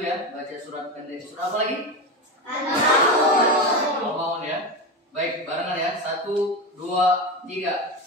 dulu ya, baca surat pendek. Surat apa lagi? Al-Maun ya. Baik, barengan ya. 1, 2, 3.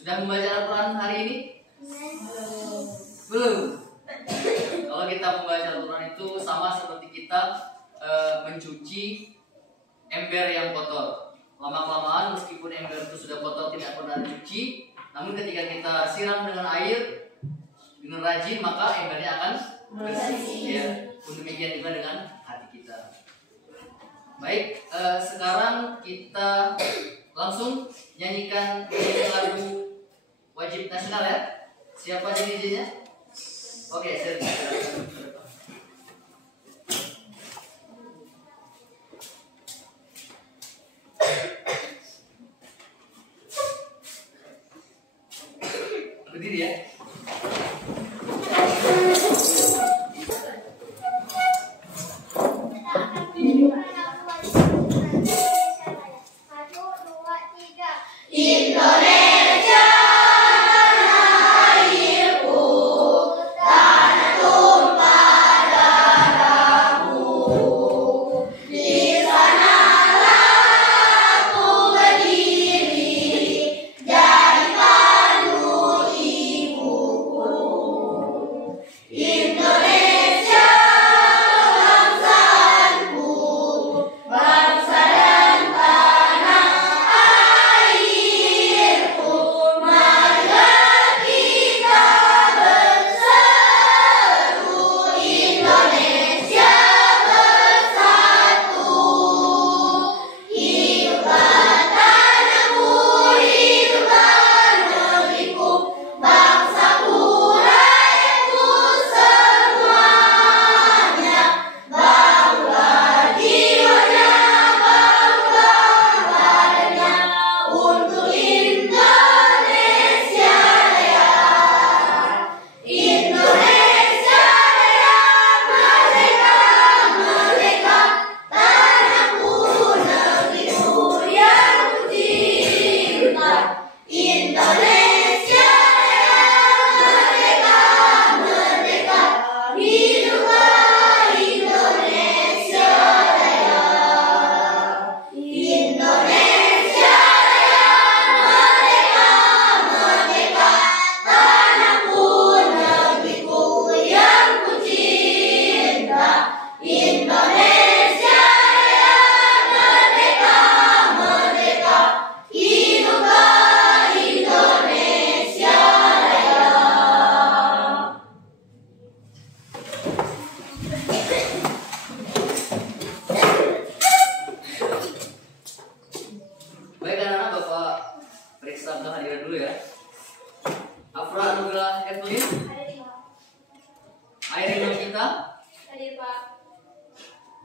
Sudah membaca Al-Quran hari ini? Belum. Kalau kita membaca Al-Quran itu sama seperti kita mencuci ember yang kotor. Lama-kelamaan meskipun ember itu sudah kotor tidak pernah dicuci, namun ketika kita siram dengan air dengan rajin maka embernya akan bersih. Ya. Demikian juga dengan hati kita. Baik, sekarang kita langsung nyanyikan lagu wajib nasional ya. Siapa DJ-nya? Oke, silakan. Berdiri ya.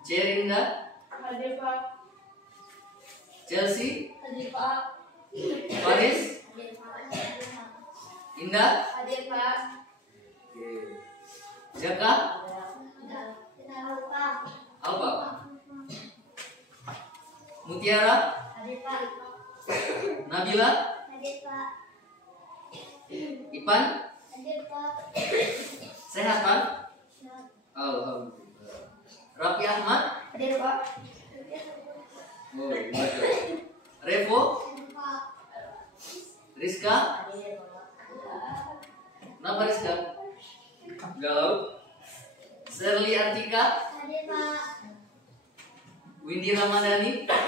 Jerinda, Hadir Pak. Chelsea, Hadir Pak. Faris, Indah, Hadir Pak. Jaka, Pak. Alba, Mutiara, Hadir Pak. Nabila, Hadir Pak. Ipan, Hadir Pak. sehat kan? Alhamdulillah. Raffi Ahmad, Hadir Pak. oh, bagus. Revo, Hadir, Pak. Rizka. Kenapa Rizka? Galau. Sherly Artika, Hadir, Pak. Windy Ramadhani, Hadir, Pak.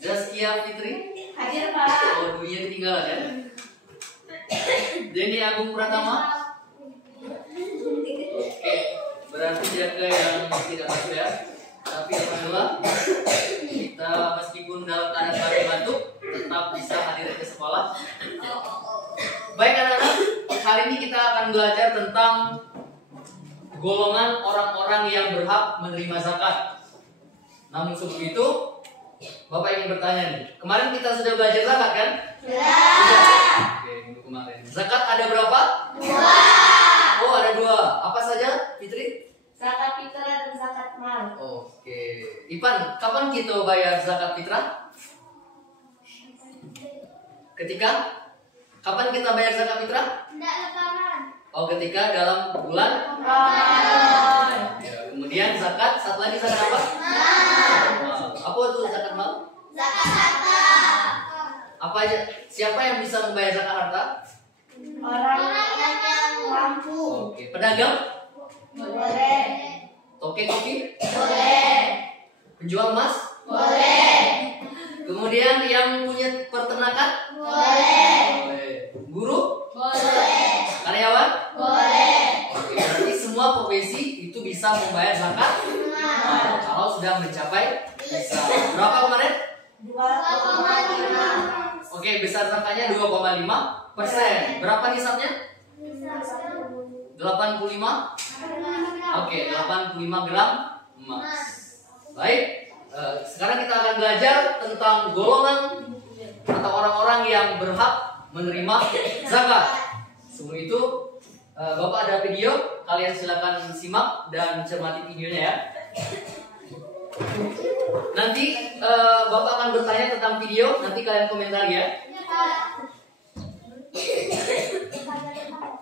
Zaskia Fitri. Hadir, Pak. Oh, dunia tinggal kan? Denny Agung Pratama. Oke, berarti jaga yang tidak masuk ya. Tapi alhamdulillah kita meskipun dalam keadaan batuk tetap bisa hadir ke sekolah. Baik anak-anak, hari ini kita akan belajar tentang golongan orang-orang yang berhak menerima zakat. Namun sebelum itu, Bapak ingin bertanya nih. Kemarin kita sudah belajar zakat kan? Sudah. Oke, minggu kemarin. Zakat ada berapa? 2. Oh, ada 2. Apa saja, Fitri? Zakat fitrah dan zakat mal. Oke. Ipan, kapan kita bayar zakat fitrah? Ketika? Kapan kita bayar zakat fitrah? Tidak lebaran. Oh, ketika dalam bulan Ramadan. ya, kemudian zakat, satu lagi zakat apa? Mal. Apa itu zakat mal? Zakat harta. Apa aja? Siapa yang bisa membayar zakat harta? Orang yang mampu. Oke. Pedagang? Boleh. Toke kopi? Boleh. Penjual emas? Boleh. Kemudian yang punya peternakan? Boleh. Boleh. Guru? Boleh. Karyawan? Boleh. Oke, berarti semua profesi itu bisa membayar zakat kalau sudah mencapai bisa. Berapa kemarin? 2,5. Oke, besar zakatnya 2,5%. Berapa nisabnya? 85? Oke, 85 gram emas. Baik, sekarang kita akan belajar tentang golongan atau orang-orang yang berhak menerima zakat. Sebelum itu, Bapak ada video, kalian silakan simak dan cermati videonya ya. Nanti Bapak akan bertanya tentang video, nanti kalian komentar ya.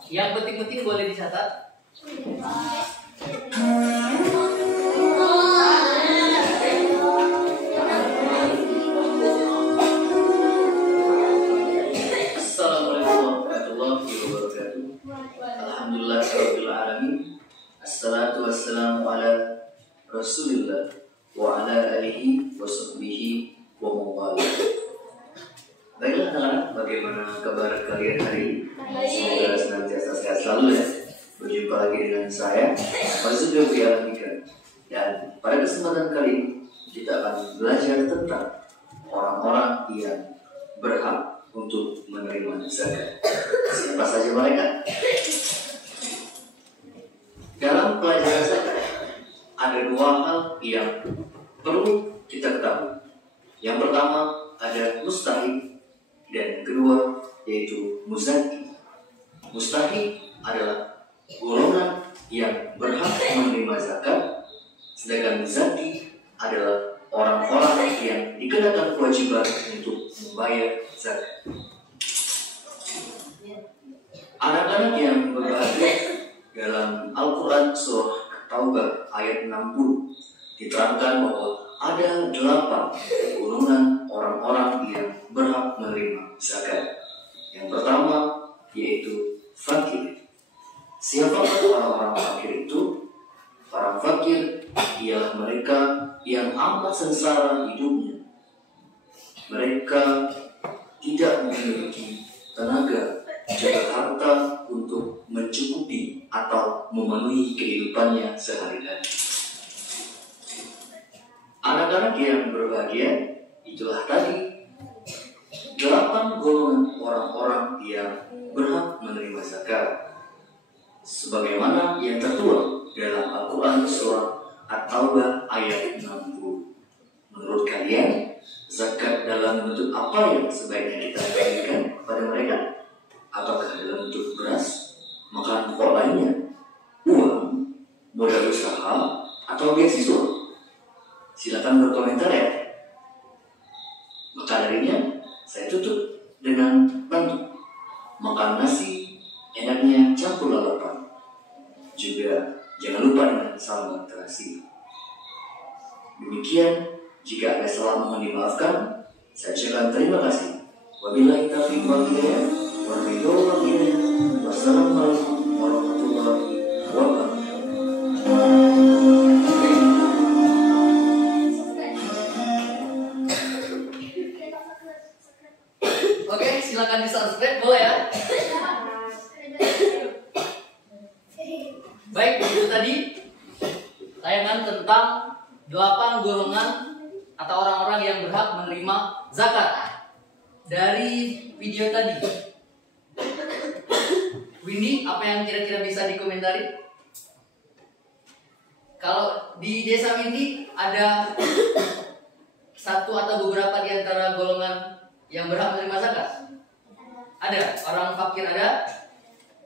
Yang penting-penting boleh dicatat. Assalamualaikum warahmatullahi wabarakatuh. Alhamdulillahirabbil alamin. Assalatu wassalamu ala Rasulillah wa ala alihi wa sahbihi wa mawala. Baiklah anak-anak, bagaimana kabar kalian hari ini? Semoga senantiasa sehat selalu ya. Berjumpa lagi dengan saya, Mas Zulfi Alamika. Dan pada kesempatan kali ini kita akan belajar tentang orang-orang yang berhak untuk menerima zakat. Siapa saja mereka? Dalam pelajaran zakat ada 2 hal yang perlu kita ketahui. Yang pertama ada mustahik dan kedua yaitu muzaki. Mustahik adalah golongan yang berhak menerima zakat, sedangkan muzaki adalah orang-orang yang dikenakan kewajiban untuk membayar zakat. Anak-anak yang berbahagia, dalam Al-Quran surah Taubah ayat 60 diterangkan bahwa ada 8 golongan orang-orang yang berhak menerima zakat. Yang pertama yaitu fakir. Siapakah orang-orang fakir itu? Para fakir ialah mereka yang amat sengsara hidupnya. Mereka tidak memiliki tenaga juga harta untuk mencukupi atau memenuhi kehidupannya sehari-hari. Anak-anak yang berbahagia, itulah tadi 8 golongan orang-orang yang berhak menerima zakat. Sebagaimana yang tertuang dalam Al-Quran surah At-Taubah ayat 60. Menurut kalian, zakat dalam bentuk apa yang sebaiknya kita berikan kepada mereka? Apakah dalam bentuk beras, makanan pokok lainnya, uang, modal usaha, atau beasiswa? Silakan berkomentar ya. Maka darinya, saya tutup dengan bantu. Makan nasi, enaknya campur lalapan. Juga jangan lupa dengan sambal terasi. Demikian Jika ada salah mohon dimaafkan. Saya ucapkan terima kasih. Wabillahi taufiq wal hidayah. Wassalamualaikum warahmatullahi wabarakatuh. Oke, silakan di subscribe, boleh ya. Baik, itu tadi tayangan tentang 8 golongan atau orang-orang yang berhak menerima zakat dari video tadi. Windy, apa yang kira-kira bisa dikomentari? Kalau di desa Windy ada satu atau beberapa di antara golongan yang berhak menerima zakat? Ada. Orang fakir ada,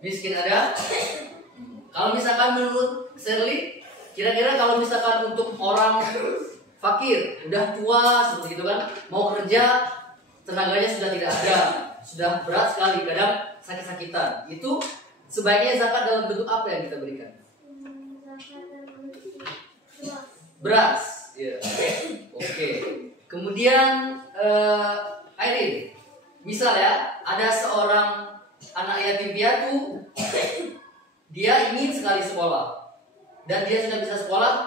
miskin ada. Kalau misalkan menurut Shirley, kira-kira kalau misalkan untuk orang fakir, udah tua seperti itu kan, mau kerja, tenaganya sudah tidak ada, sudah berat sekali, kadang sakit-sakitan. Itu sebaiknya zakat dalam bentuk apa yang kita berikan? Beras. Ya. Oke. Kemudian Airin, misal ya, ada seorang anak yatim piatu, dia ingin sekali sekolah dan dia sudah bisa sekolah,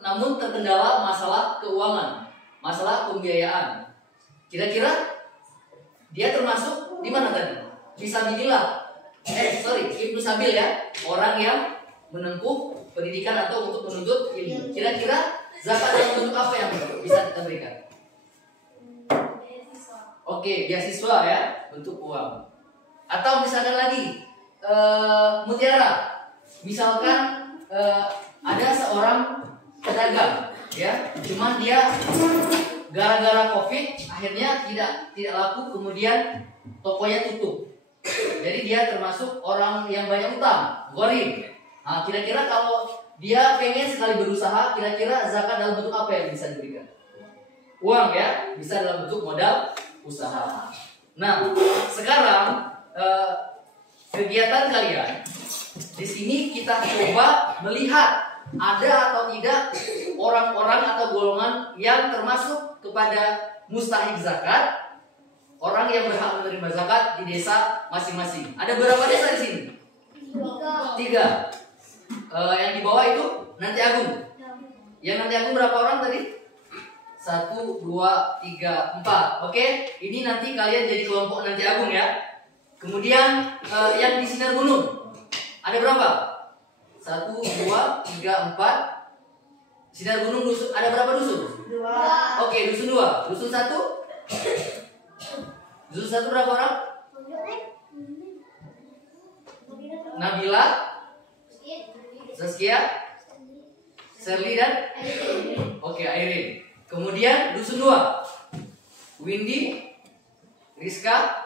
namun terkendala masalah keuangan, masalah pembiayaan. Kira-kira dia termasuk di mana tadi? Fisabilillah. Ibnu Sabil ya, orang yang menempuh pendidikan atau untuk menuntut ilmu. Kira-kira zakat dalam bentuk apa yang bisa kita berikan? Oke, beasiswa ya, bentuk uang. Atau misalkan lagi mutiara. Misalkan ada seorang pedagang ya, cuman dia gara-gara Covid akhirnya tidak laku, kemudian tokonya tutup. Jadi dia termasuk orang yang banyak utang, gharim. Nah, kira-kira kalau dia pengen sekali berusaha, kira-kira zakat dalam bentuk apa yang bisa diberikan? Uang ya, bisa dalam bentuk modal usaha. Nah, sekarang kegiatan kalian di sini kita coba melihat ada atau tidak orang-orang atau golongan yang termasuk kepada mustahik zakat, orang yang berhak menerima zakat di desa masing-masing. Ada berapa desa di sini? 3. Yang di bawah itu Nanti Agung. Yang Nanti Agung berapa orang tadi? 1, 2, 3, 4. Oke, ini nanti kalian jadi kelompok Nanti Agung ya. Kemudian yang di Sinar Gunung ada berapa? 1, 2, 3, 4. Sinar Gunung dusun, ada berapa dusun? 2. Oke, dusun 2. Dusun 1? Dusun 1 berapa orang? Nabila, Saskia, Shirley dan Oke, Airin. Kemudian dusun 2, Windy, Rizka,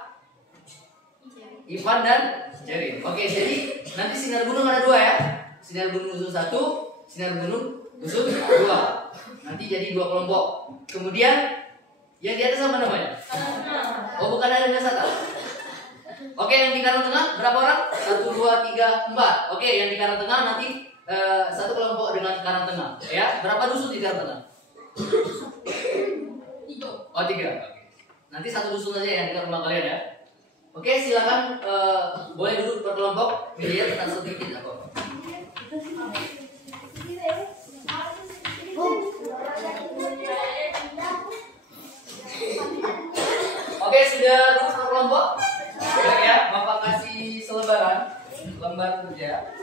Ivan dan Jerry. Oke, jadi nanti Sinar Gunung ada 2 ya. Sinar Gunung dusun 1, Sinar Gunung dusun 2. Nanti jadi 2 kelompok. Kemudian yang di atas apa namanya? Oh, bukan ada Sata. Oke, yang di Karang Tengah berapa orang? 1, 2, 3, 4. Oke, yang di Karang Tengah nanti satu kelompok dengan Karang Tengah. Ya, berapa dusun di Karang Tengah? 3. Oh, 3. Nanti satu dusun aja yang dekat rumah kalian ya. Oke, silakan boleh duduk per kelompok. Dilihat tentang sedikit apa. Oke, sudah duduk per kelompok. Ya, Bapak kasih selebaran lembar kerja.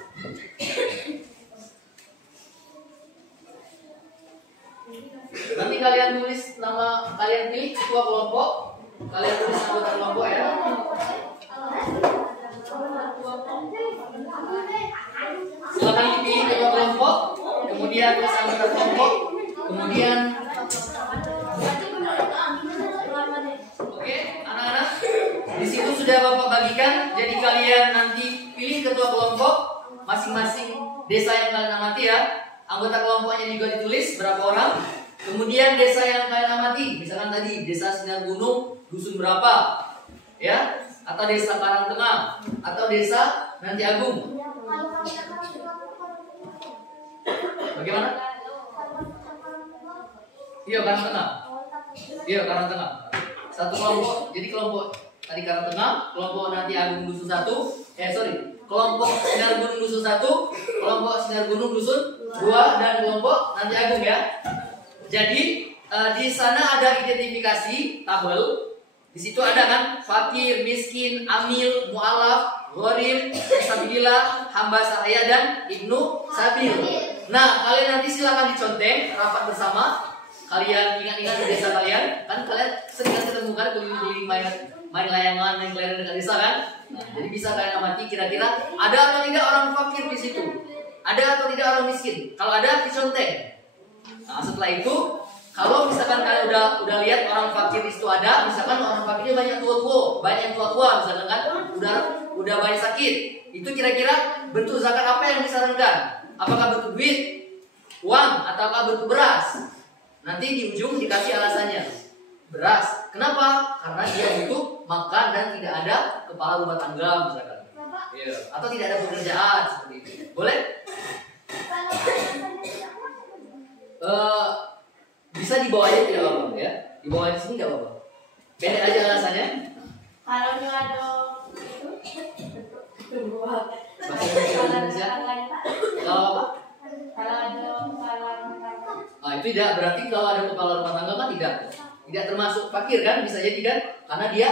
Nanti kalian tulis nama kalian, pilih ketua kelompok, kalian tulis anggota kelompok ya. Silakan dipilih ketua kelompok, kemudian tulis anggota kelompok, kemudian oke, anak-anak, di situ sudah Bapak bagikan. Jadi kalian nanti pilih ketua kelompok masing-masing desa yang kalian amati ya. Anggota kelompoknya juga ditulis berapa orang. Kemudian desa yang kalian amati, misalkan tadi desa Sinar Gunung dusun berapa, ya? Atau desa Karang Tengah, atau desa Nanti Agung. Bagaimana? Iya, karang tengah. Iya, karang tengah. Satu kelompok, jadi kelompok tadi karang tengah, kelompok nanti agung dusun 1, kelompok sinar gunung dusun 1, kelompok sinar gunung dusun 2, dan kelompok nanti agung ya. Jadi di sana ada identifikasi tabel. Di situ ada kan fakir, miskin, amil, mu'alaf, gharib, sabilillah, hamba sahaya, dan ibnu sabil. Nah, kalian nanti silakan diconteng rapat bersama. Kalian ingat-ingat di desa kalian, kan kalian sering ketemu kan keliling-keliling main layangan, main kelereng dekat desa kan. Nah, jadi bisa kalian amati kira-kira ada atau tidak orang fakir di situ, ada atau tidak orang miskin. Kalau ada diconteng. Nah, setelah itu kalau misalkan kalian udah lihat orang fakir di situ ada, misalkan orang fakirnya banyak tua-tua, misalkan kan udah banyak sakit. Itu kira-kira bentuk zakat apa yang disarankan? Apakah bentuk duit, uang, ataukah bentuk beras? Nanti di ujung dikasih alasannya. Beras. Kenapa? Karena dia butuh makan dan tidak ada kepala rumah tangga misalkan. Ya. Atau tidak ada pekerjaan seperti itu. Boleh? Bisa dibawa aja tidak apa-apa ya. Dibawa di sini tidak apa-apa. Pendek aja alasannya. Kalau ada Bahasa Indonesia. Kalau apa? kalau ada kepala rumah tangga. Nah, itu tidak berarti kalau ada kepala rumah tangga kan tidak termasuk fakir kan, bisa jadi kan, karena dia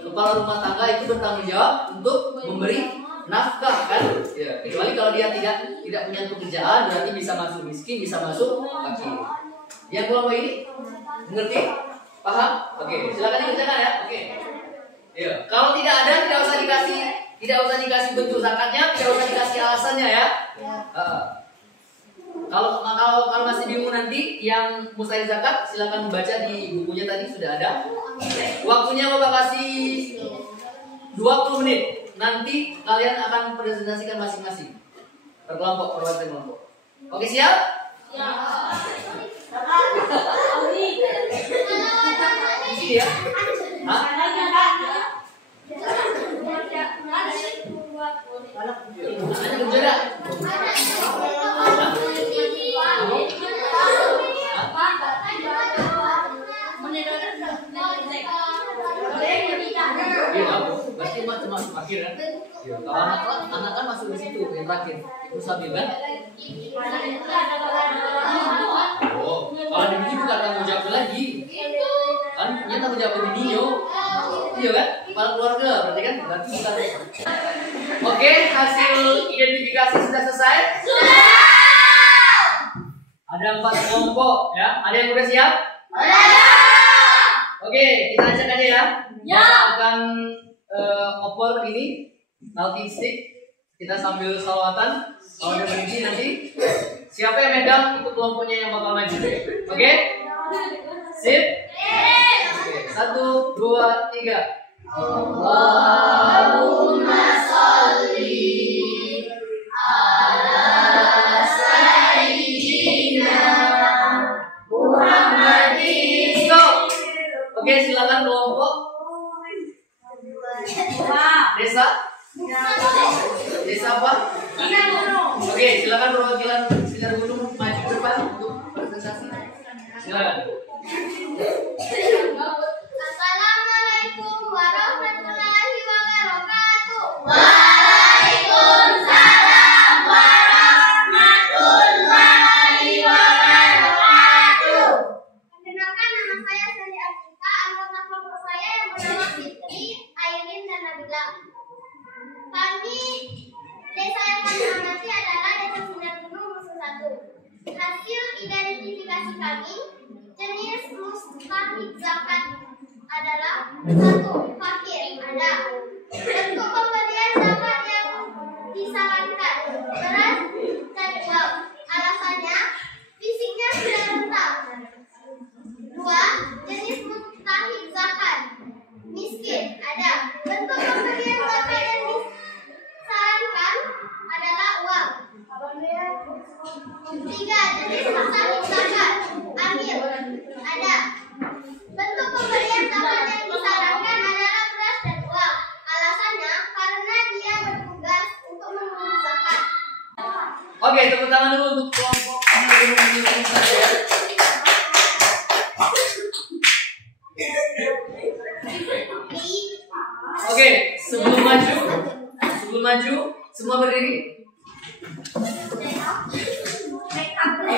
kepala rumah tangga itu bertanggung jawab untuk memberi nafkah kan, ya. Kecuali kalau dia tidak punya pekerjaan, berarti bisa masuk miskin, bisa masuk fakir. Yang kelompok ini mengerti, paham? Oke, silakan dikerjakan ya. Oke. Ya. Kalau tidak ada, tidak usah dikasih bentuk zakatnya, tidak usah dikasih alasannya ya. Kalau masih bingung nanti yang mustahil zakat, silakan membaca di bukunya tadi sudah ada. Waktunya Bapak kasih 20 menit. Nanti kalian akan presentasikan masing-masing per kelompok, perwakilan kelompok. Oke, siap? Ya. Isi ya? Hah? Ada kerja enggak? Iya, berarti masuk akhir kan? Ya, kalau anak kan masuk di situ yang terakhir. Ibu Sabil kan? Oh, kalau di sini bukan tanggung jawab lagi. Kan punya tanggung jawab bininya. Iya kan? Kepala keluarga berarti kan? Berarti bukan. Oke, hasil identifikasi sudah selesai? Sudah. Ada 4 kelompok ya. Ada yang udah siap? Oke, kita ajak aja ya. Ya. Kita akan oper ini talking stick. Kita sambil salawatan. Kalau udah berhenti nanti siapa yang megang itu kelompoknya yang bakal maju. Oke? Sip? Oke, 1, 2, 3. Allahumma sholli ala sayyidina Muhammadin. Stop. Oke, silakan kelompok. Desa? Desa apa? Oke, silakan perwakilan Sinar Gunung maju ke depan untuk presentasi. Silakan. Assalamualaikum warahmatullahi wabarakatuh. Waalaikumsalam warahmatullahi wabarakatuh. Perkenalkan, nama saya Sari Atika, anggota kelompok saya yang bernama Fitri, Airin, dan Nabila. Kami, desa yang kami amati adalah Desa Sinar Gunung Dusun 1. Hasil identifikasi kami, jenis mustahik zakat adalah 1. Fakir ada. Bentuk pemberian zakat yang disarankan beras dan uang. Alasannya fisiknya sudah rentang. 2. Jenis mustahik zakat miskin ada. Bentuk pemberian zakat yang disarankan adalah uang. 3. Jenis mustahik zakat amil ada. Bentuk pemberian zakat yang disarankan adalah beras dan uang. Alasannya karena dia bertugas untuk mengurus zakat. Oke, tepuk tangan dulu untuk kelompok Sinar Gunung Dusun 1 ya.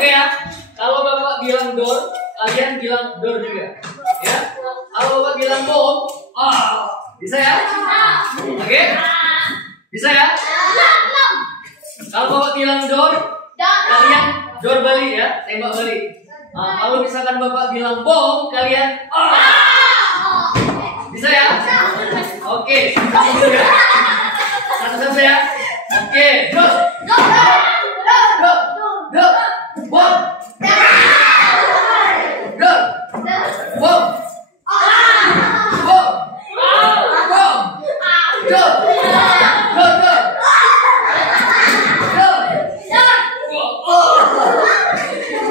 Oke ya. Kalau Bapak bilang door, kalian bilang door juga. Ya. Kalau Bapak bilang bom, bisa ya? Oke? Bisa ya? Kalau Bapak bilang door, kalian door balik ya, tembak balik. Kalau misalkan Bapak bilang bom, kalian bisa ya? Oke, satu ya. Satu ya. Oke, door. Door. Bom. Door. Bom. Bom. Bom. Door.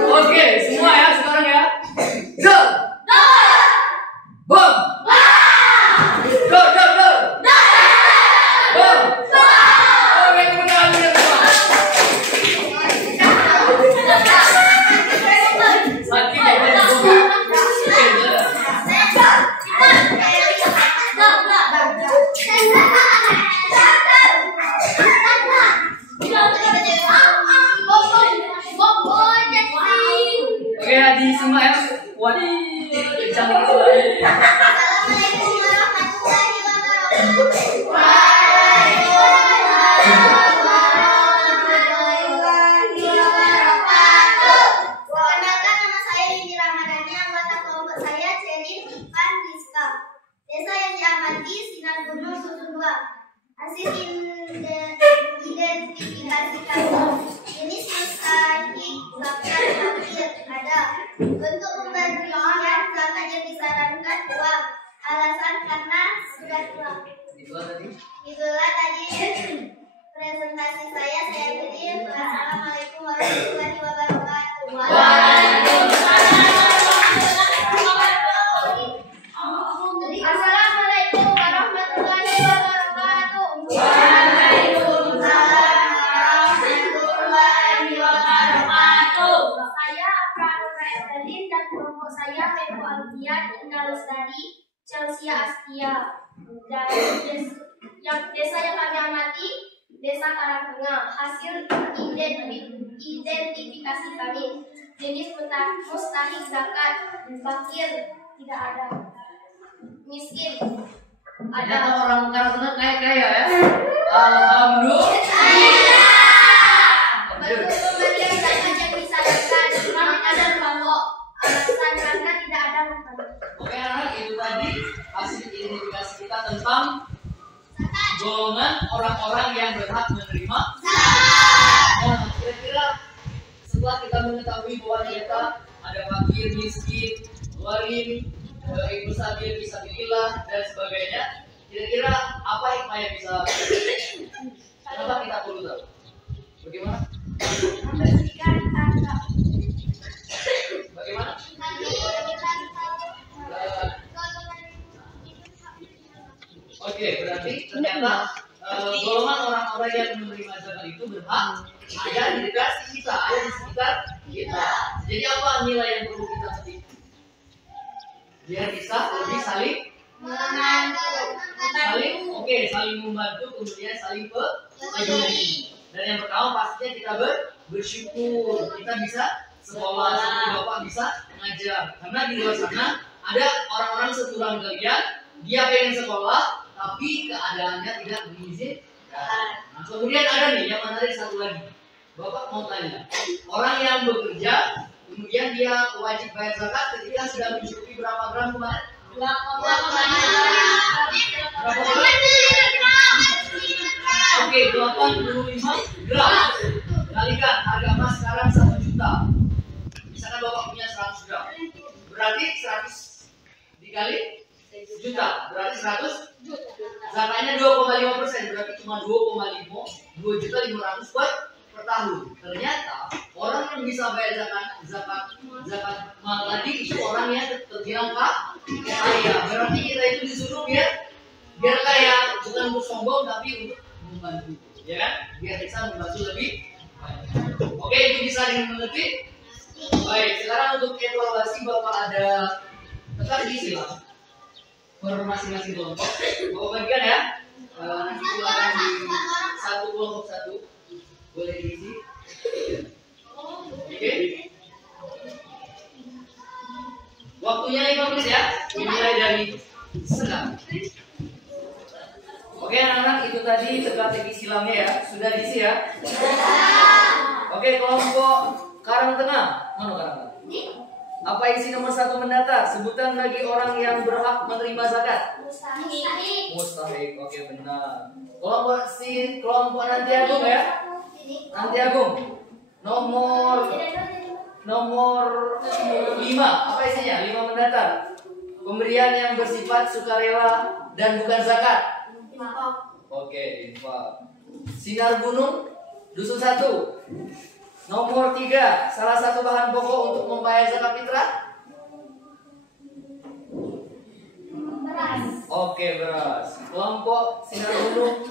Oke, semua ya sekarang ya. Door. Bom. Door. Bom. Oke, kemudian semua. Sakit ya, oke, di semua ya. Waduh, cantik sekali. Assalamualaikum warahmatullahi wabarakatuh. Perkenalkan, nama saya Yudi Ramadhani, anggota kelompok saya Cerin Ivan Rizka. Desa yang diamati Sinar Gunung Susun 2. Hasil identifikasi kami. Jenis mustahik zakat hampir ada. Bentuk pemberian zakat yang disarankan uang. Alasan karena sudah tua. Itulah tadi presentasi saya. Saya akhiri. Wassalamualaikum warahmatullahi wabarakatuh. Assalamualaikum warahmatullahi wabarakatuh. Saya Pranura Evelyn dan kelompok saya Meko Alfian, Indah Lestari, Chelsea Astia. Dari desa yang kami amati, Desa Karangtengah. Hasil identifikasi kami. Jenis mustahik zakat, fakir tidak ada, miskin ada. Ternyata orang Karangtengah kaya ya. Alhamdulillah. Bentuk pemberian zakat yang disarankan kami ada kelompok. Alasan karena tidak ada makanan. Oke anak, itu tadi hasil identifikasi kita tentang golongan orang-orang yang berhak menerima. Nah, kira-kira setelah kita mengetahui bahwa kita ada fakir, miskin, gharib, ibu sabil, fisabilillah dan sebagainya, kira-kira apa hikmah yang bisa kenapa kita perlu tahu? Bagaimana? Membersihkan harta. Bagaimana? Oke, berarti ternyata golongan orang-orang yang menerima zakat itu berhak ada di dekat kita, ada di sekitar kita. Jadi apa nilai yang perlu kita petik? Biar bisa lebih saling saling membantu, kemudian saling peduli. Dan yang pertama pastinya kita bersyukur kita bisa sekolah, seperti Bapak bisa mengajar. Karena di luar sana ada orang-orang setulang kalian, dia pengen sekolah tapi keadaannya tidak mengizinkan. Nah, kemudian ada nih yang menarik satu lagi. Bapak mau tanya, orang yang bekerja kemudian dia wajib bayar zakat ketika sudah mencukupi berapa gram kemarin? Oke, 85 gram. Kalikan harga emas sekarang 1 juta. Misalkan Bapak punya 100 gram. Berarti 100 dikali juta. Berarti 100 juta. Zakatnya 2,5%. Berarti cuma 2,5 per tahun. Ternyata orang yang bisa bayar zakat mal tadi itu orang yang terbilang kaya. Berarti kita itu disuruh biar kaya, bukan untuk sombong tapi untuk membantu, ya kan? Biar bisa membantu lebih banyak. Oke, itu bisa dengan mengerti? Baik, sekarang untuk evaluasi Bapak ada tetap silang per masing-masing kelompok. Bapak bagikan ya. Nanti silakan di satu kelompok satu boleh diisi. Oke. Waktunya 5 menit ya. Dimulai dari sekarang. Oke anak-anak, itu tadi teka-teki silangnya ya. Sudah diisi ya? Oke, kelompok Karang Tengah. Mana Karang Tengah? Apa isi nomor 1 mendatar? Sebutan bagi orang yang berhak menerima zakat. Mustahik. Oke, benar. Kelompok Nanti Agung ya. Nanti Agung. Nomor 5. Apa isinya? 5 mendatar. Pemberian yang bersifat sukarela dan bukan zakat. Oke, infak. Sinar Gunung, Dusun 1. Nomor 3, salah satu bahan pokok untuk membayar zakat fitrah. Beras. Oke, beras. Kelompok Sinar Gunung,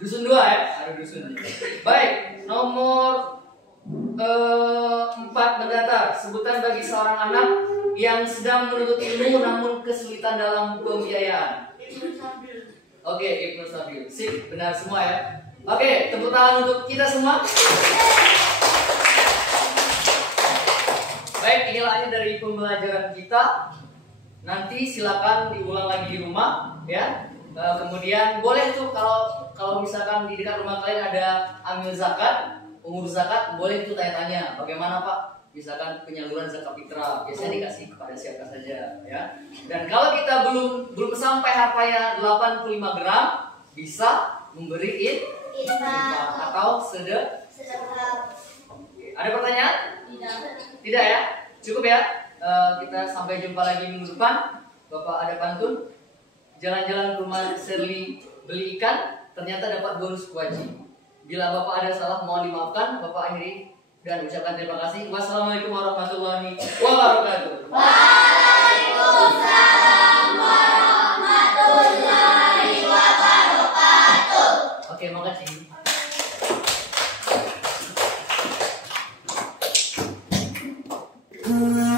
Dusun 2 ya. Ada dusun. Baik, nomor 4 mendatar. Sebutan bagi seorang anak yang sedang menuntut ilmu namun kesulitan dalam pembiayaan. Oke, Ibnu Sabil. Sip, benar semua ya. Oke, tepuk tangan untuk kita semua. Baik, inilah akhir dari pembelajaran kita. Nanti silakan diulang lagi di rumah, ya. Kemudian boleh tuh kalau misalkan di dekat rumah kalian ada amil zakat, pengurus zakat, boleh tuh tanya-tanya, bagaimana Pak? Misalkan penyaluran zakat fitrah, biasanya dikasih kepada siapa saja, ya. Dan kalau kita belum sampai hartanya 85 gram, bisa memberi infak atau sedekah. Ada pertanyaan? Tidak ya? Cukup ya? Kita sampai jumpa lagi minggu depan. Bapak ada pantun. Jalan-jalan ke rumah Shirley beli ikan, ternyata dapat bonus kuaci. Bila Bapak ada salah mohon dimaafkan. Bapak akhiri dan ucapkan terima kasih. Wassalamualaikum warahmatullahi wabarakatuh. Waalaikumsalam warahmatullahi wabarakatuh. Oke, makasih. Waalaikumsalam.